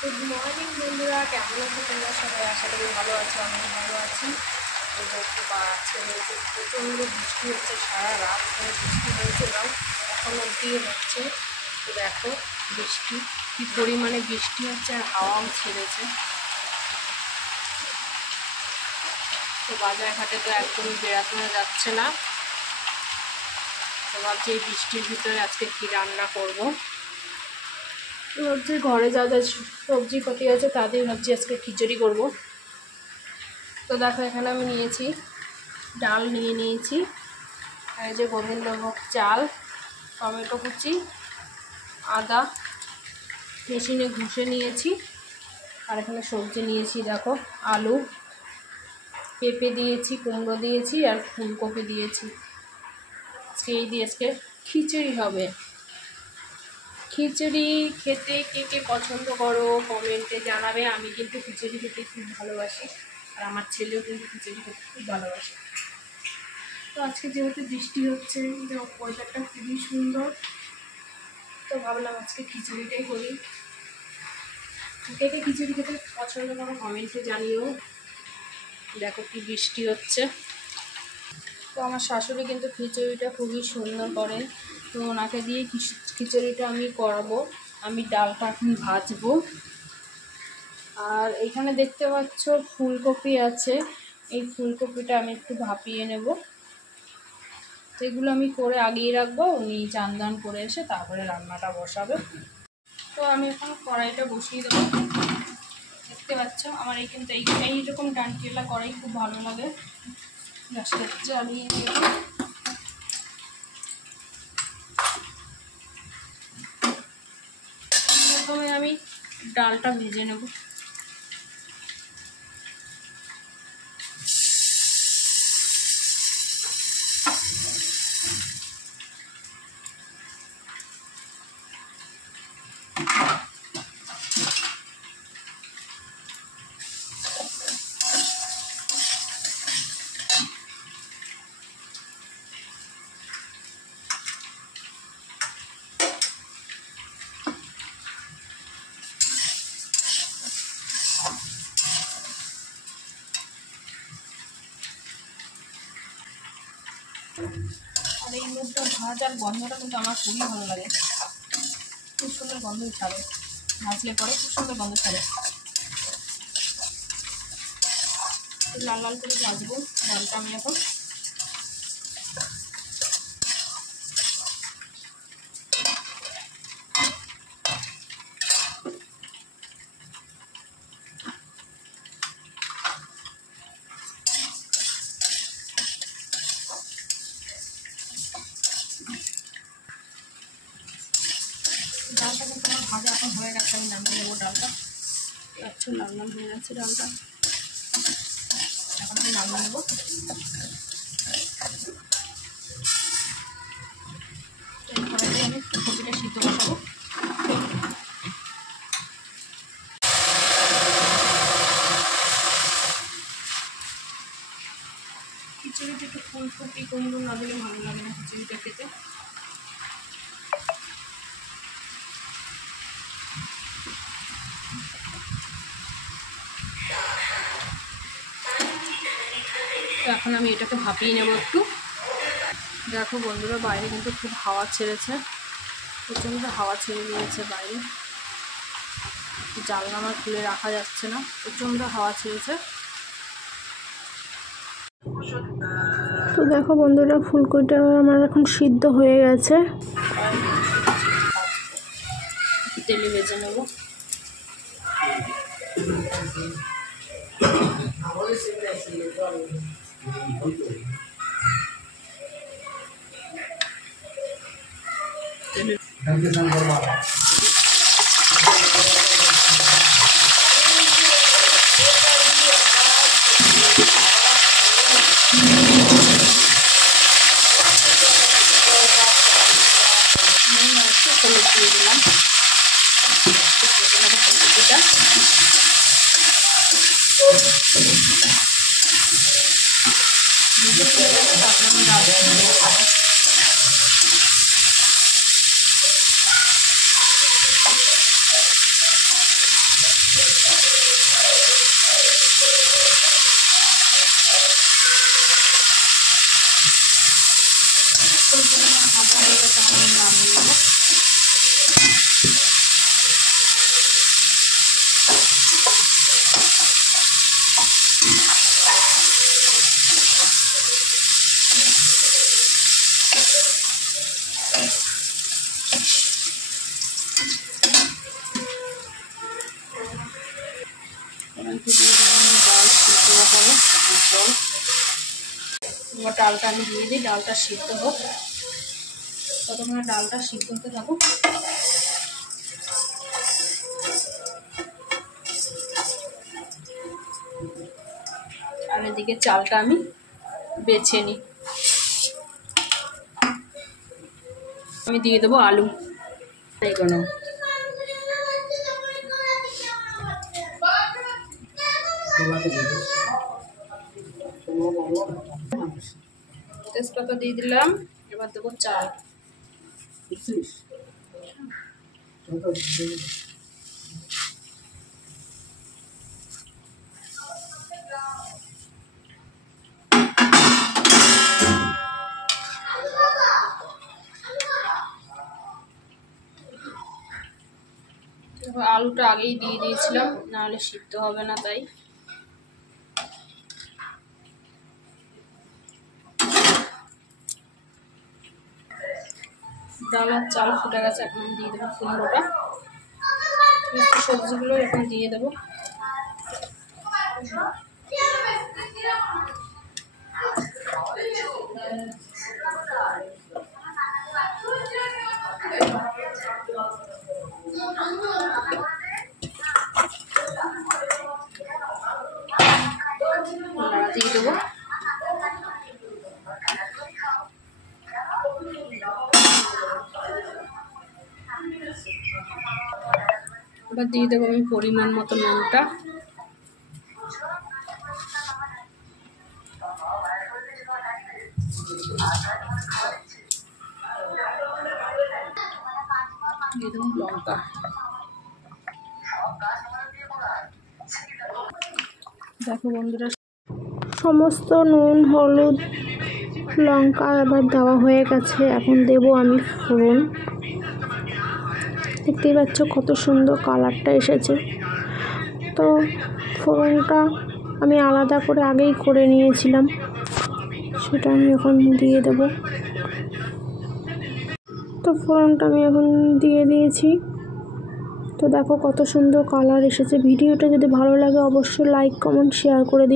Good morning বন্ধুরা, কেমন আছো তোমরা সবাই? আশা করি ভালো আছো, আমি ভালো আছি। আজকে হয়েছে প্রচণ্ড বৃষ্টি হচ্ছে, সারা রাত ধরে বৃষ্টি হয়েছে এবং এখন অবধি হচ্ছে। তো দেখো বৃষ্টি কী পরিমাণে বৃষ্টি হচ্ছে, আর হাওয়াও ছেড়েছে। তো বাজার ঘাটে তো একদমই বেড়াতে যাচ্ছে না। তো ভাবছি এই বৃষ্টির ভিতরে আজকে কী রান্না করব। ভাবছি ঘরে যা যা সবজি পাতি আছে তাদের ভাবছি আজকে খিচুড়ি করব। তো দেখো এখানে আমি নিয়েছি ডাল, নিয়েছি এই যে গোবিন্দভোগ চাল, টমেটো কুচি, আদা মেশিনে ঘষে নিয়েছি, আর এখানে সবজি নিয়েছি দেখো আলু, পেঁপে দিয়েছি, কুমড়ো দিয়েছি, আর ফুলকপি দিয়েছি। আজকে এই দিয়ে আজকে খিচুড়ি হবে। খিচুড়ি খেতে কে কে পছন্দ করো কমেন্টে জানাবে। আমি কিন্তু খিচুড়ি খেতে খুব ভালোবাসি, আর আমার ছেলেও কিন্তু খিচুড়ি খেতে খুব ভালোবাসে। তো আজকে যেহেতু বৃষ্টি হচ্ছে, ওয়েদারটা খুবই সুন্দর, তো ভাবলাম আজকে খিচুড়িটাই করি। কে কে খিচুড়ি খেতে পছন্দ করো কমেন্টে জানিও। দেখো কি বৃষ্টি হচ্ছে। তো আমার শাশুড়ি কিন্তু খিচুড়িটা খুবই সুন্দর করে, তো ওনাকে দিয়ে খিচুড়িটা আমি করাবো। আমি ডালটা এখন ভাজবো। আর এখানে দেখতে পাচ্ছ ফুলকপি আছে, এই ফুলকপিটা আমি একটু ভাপিয়ে নেব। তো এগুলো আমি করে আগিয়ে রাখবো, উনি চান দান করে এসে তারপরে রান্নাটা বসাবে। তো আমি এখন কড়াইটা বসিয়ে দেবো। দেখতে পাচ্ছ আমার এই কিন্তু এইরকম ডান্টিলা কড়াই খুব ভালো লাগে। গ্যাসটা জ্বালিয়ে দেব। প্রথমে আমি ডালটা ভেজে নেব। আর এই মুখটা ভাজার গন্ধটা কিন্তু আমার খুবই ভালো লাগে, খুব সুন্দর গন্ধ ছাড়ে, ভাজলে পরে খুব সুন্দর গন্ধ ছাড়ে। লাল লাল করে ভাজবো ডালটা আমি এখন। ডালটা কিন্তু আমার ভাজা এখন হয়ে গেছে, আমি নামিয়ে নেবো ডালটা। আচ্ছা লাল লাল হয়ে গেছে ডালটা, এখন আমি নামিয়ে নেবো। এরপরে আমি ফুলকপিটা সিদ্ধ বসাবো। খিচুড়িতে একটু ফুলকপি কুমড়ো না দিলে ভালো লাগে না খিচুড়িটা খেতে। তো এখন আমি এটাকে ভাপিয়ে নেবো একটু। দেখো বন্ধুরা বাইরে কিন্তু খুব হাওয়া ছেড়েছে, প্রচণ্ড হাওয়া ছেড়ে দিয়েছে বাইরে, জানলা আমার খুলে রাখা যাচ্ছে না, প্রচণ্ড হাওয়া ছেড়েছে। তো দেখো বন্ধুরা ফুলকপিটা আমার এখন সিদ্ধ হয়ে গেছে, তেলে ভেজে নেব। হলুদ দিয়ে দিলাম ফুলকপিটা। ভাজা হয়ে গেছে, আমি নামিয়ে নেবো। ডালটা আমি দিয়ে দিই, ডালটা সিদ্ধ হোক, প্রথমে ডালটা সিদ্ধ হতে থাকুক। আর এদিকে চালটা আমি বেছে নিই। আমি দিয়ে দেবো আলু। এগুলো তেজপাতা দিয়ে দিলাম, এবার দেবো চাল। আলুটা আগেই দিয়ে দিয়েছিলাম, নাহলে সিদ্ধ হবে না, তাই ডাল আর চাল ফুটে গেছে। এখন আমি দিয়ে দেবো কুমড়োটা, সবজিগুলো এখন দিয়ে দেবো। দিয়ে দেবো এবার দিয়ে দেবো আমি পরিমাণ মতো নুনটা। দিয়ে দেবো লঙ্কা। দেখো বন্ধুরা, সমস্ত নুন, হলুদ, লঙ্কা এবার দেওয়া হয়ে গেছে। এখন দেব আমি ফোড়ন। দেখতেই পাচ্ছ কত সুন্দর কালারটা এসেছে। তো ফোড়নটা আমি আলাদা করে আগেই করে নিয়েছিলাম, সেটা আমি এখন দিয়ে দেব। তো ফোড়নটা আমি এখন দিয়ে দিয়েছি। তো দেখো কত সুন্দর কালার এসেছে। ভিডিওটা যদি ভালো লাগে অবশ্যই লাইক, কমেন্ট, শেয়ার করে দিন।